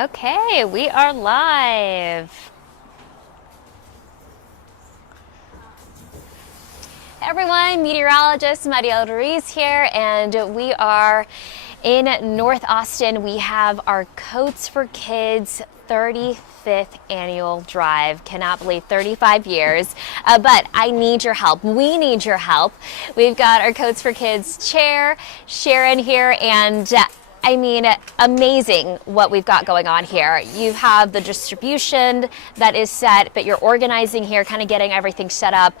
Okay, we are live. Hey everyone, meteorologist Mariel Ruiz here, and we are in North Austin. We have our Coats for Kids 35th annual drive. Cannot believe 35 years, but I need your help. We need your help. We've got our Coats for Kids chair, Sharon here, and I mean, amazing what we've got going on here. You have the distribution that is set, but you're organizing here, kind of getting everything set up.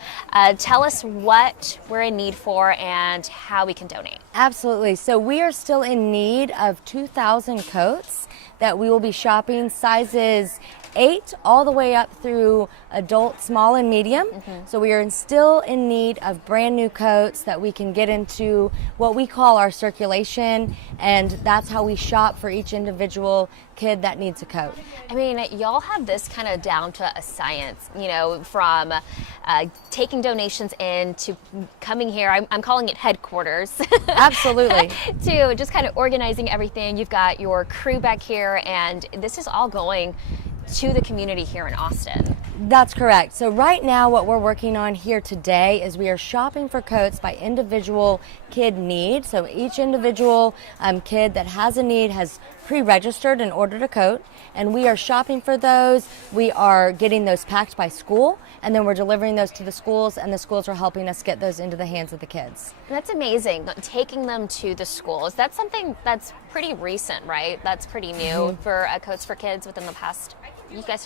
Tell us what we're in need for and how we can donate. Absolutely. So we are still in need of 2,000 coats that we will be shopping sizes 8 all the way up through adult, small, and medium. So we are still in need of brand new coats that we can get into what we call our circulation, and that's how we shop for each individual kid that needs a coat. I mean, y'all have this kind of down to a science, you know, from taking donations in to coming here. I'm calling it headquarters. Absolutely. To just kind of organizing everything. You've got your crew back here, and this is all going to the community here in Austin. That's correct. So right now what we're working on here today is we are shopping for coats by individual kid need. So each individual kid that has a need has pre-registered and ordered a coat, and we are shopping for those. We are getting those packed by school, and then we're delivering those to the schools, and the schools are helping us get those into the hands of the kids. That's amazing, taking them to the schools. That's something that's pretty recent, right? That's pretty new for Coats for Kids within the past. You guys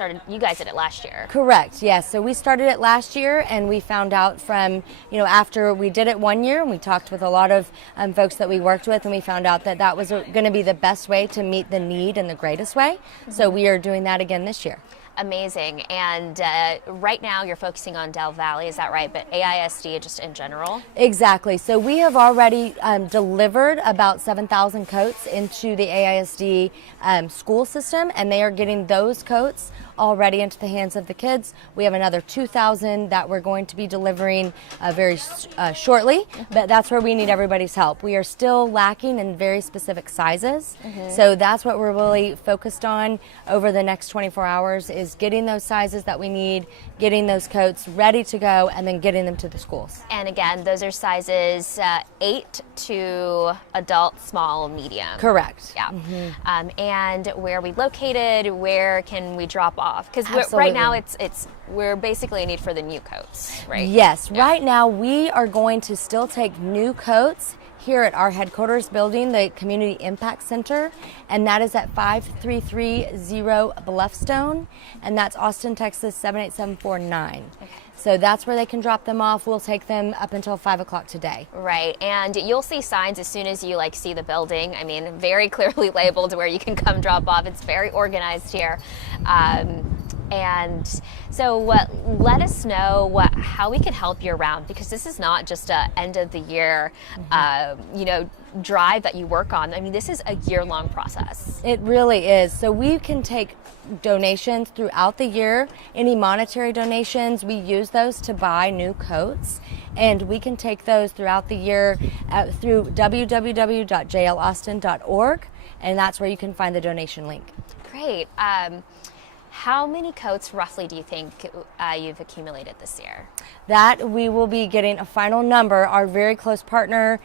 did it last year. Correct, yes. So we started it last year, and we found out from, after we did it one year, and we talked with a lot of folks that we worked with, and we found out that that was going to be the best way to meet the need in the greatest way. So we are doing that again this year. Amazing. And right now you're focusing on Del Valley, is that right? But AISD just in general? Exactly. So we have already delivered about 7,000 coats into the AISD school system, and they are getting those coats already into the hands of the kids. We have another 2,000 that we're going to be delivering very shortly, but that's where we need everybody's help. We are still lacking in very specific sizes, so that's what we're really focused on over the next 24 hours is getting those sizes that we need, getting those coats ready to go, and then getting them to the schools. And again, those are sizes 8 to adult, small, medium. Correct. Yeah. And where are we located? Where can we drop off? Because right now we're basically in need for the new coats, right? Yes. Yeah. Right now we are going to still take new coats here at our headquarters building, the Community Impact Center, and that is at 5330 Bluffstone, and that's Austin, Texas 78749. Okay. So that's where they can drop them off. We'll take them up until 5 o'clock today. Right, and you'll see signs as soon as you see the building. I mean, very clearly labeled where you can come drop off. It's very organized here. And so let us know how we can help you around, because this is not just a end of the year, drive that you work on. I mean, this is a year-long process. It really is. So we can take donations throughout the year. Any monetary donations, we use those to buy new coats, and we can take those throughout the year through www.jlaustin.org, and that's where you can find the donation link. Great. How many coats roughly do you think you've accumulated this year? That we will be getting a final number. Our very close partner,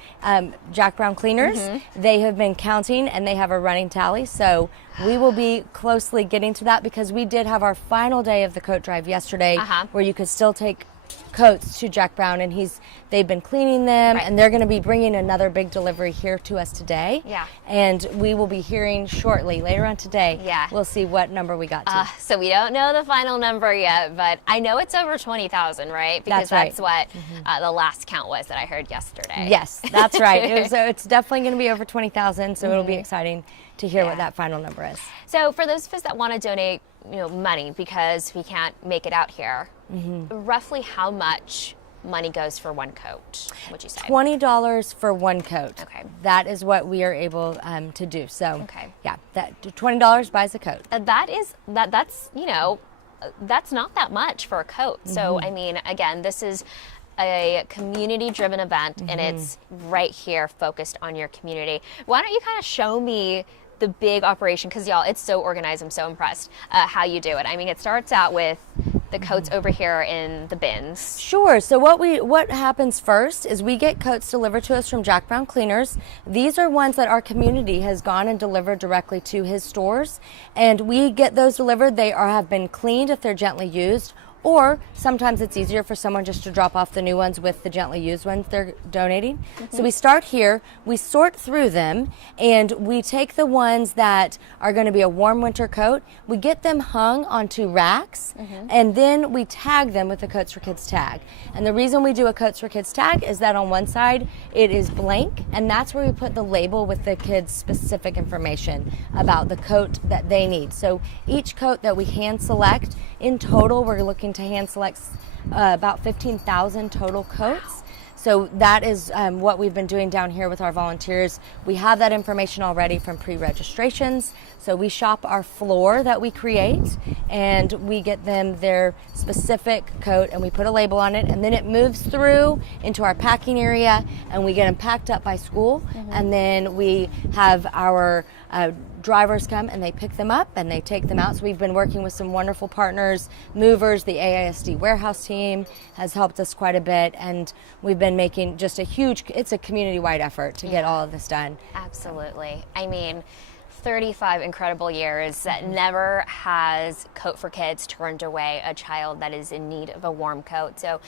Jack Brown Cleaners, they have been counting and they have a running tally. So we will be closely getting to that, because we did have our final day of the coat drive yesterday where you could still take coats to Jack Brown, and they've been cleaning them, and they're going to be bringing another big delivery here to us today. Yeah. And we will be hearing shortly, later on today, we'll see what number we got to. So we don't know the final number yet, but I know it's over 20,000, right? Because that's what the last count was that I heard yesterday. Yes, that's right. So it's definitely going to be over 20,000, so it'll be exciting to hear what that final number is. So for those of us that want to donate, money because we can't make it out here, roughly how much money goes for one coat, would you say? $20 for one coat. Okay. That is what we are able to do. So, yeah, that $20 buys a coat. That's that's not that much for a coat. So, I mean, again, this is a community-driven event, and it's right here focused on your community. Why don't you kind of show me the big operation, because y'all, it's so organized. I'm so impressed how you do it. I mean, it starts out with the coats over here in the bins. Sure. So what happens first is we get coats delivered to us from Jack Brown Cleaners. These are ones that our community has gone and delivered directly to his stores, and we get those delivered. They have been cleaned if they're gently used, or sometimes it's easier for someone just to drop off the new ones with the gently used ones they're donating. So we start here, we sort through them, and we take the ones that are going to be a warm winter coat, we get them hung onto racks, and then we tag them with the Coats for Kids tag. And the reason we do a Coats for Kids tag is that on one side it is blank, and that's where we put the label with the kids' specific information about the coat that they need. So each coat that we hand select, in total we're looking to hand select about 15,000 total coats. So that is what we've been doing down here with our volunteers. We have that information already from pre-registrations. So we shop our floor that we create, and we get them their specific coat, and we put a label on it, and then it moves through into our packing area, and we get them packed up by school, and then we have our drivers come and they pick them up and they take them out. So we've been working with some wonderful partners, movers. The AISD warehouse team has helped us quite a bit, and we've been making just it's a community-wide effort to get all of this done. Absolutely. I mean, 35 incredible years that never has Coat for Kids turned away a child that is in need of a warm coat. So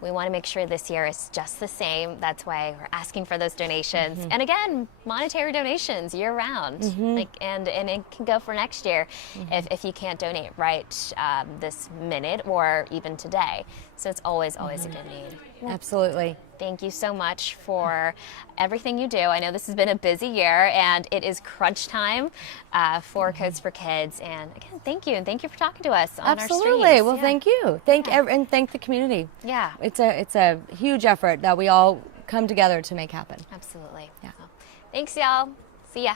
we want to make sure this year is just the same. That's why we're asking for those donations. And again, monetary donations year round. And it can go for next year if you can't donate right this minute or even today. So it's always a good need. Absolutely. Thank you so much for everything you do. I know this has been a busy year, and it is crunch time for Coats for Kids. And again, thank you, and thank you for talking to us on our streets. Absolutely. Well, thank you. And thank the community. Yeah. It's a huge effort that we all come together to make happen. Absolutely. Yeah. Well, thanks, y'all. See ya.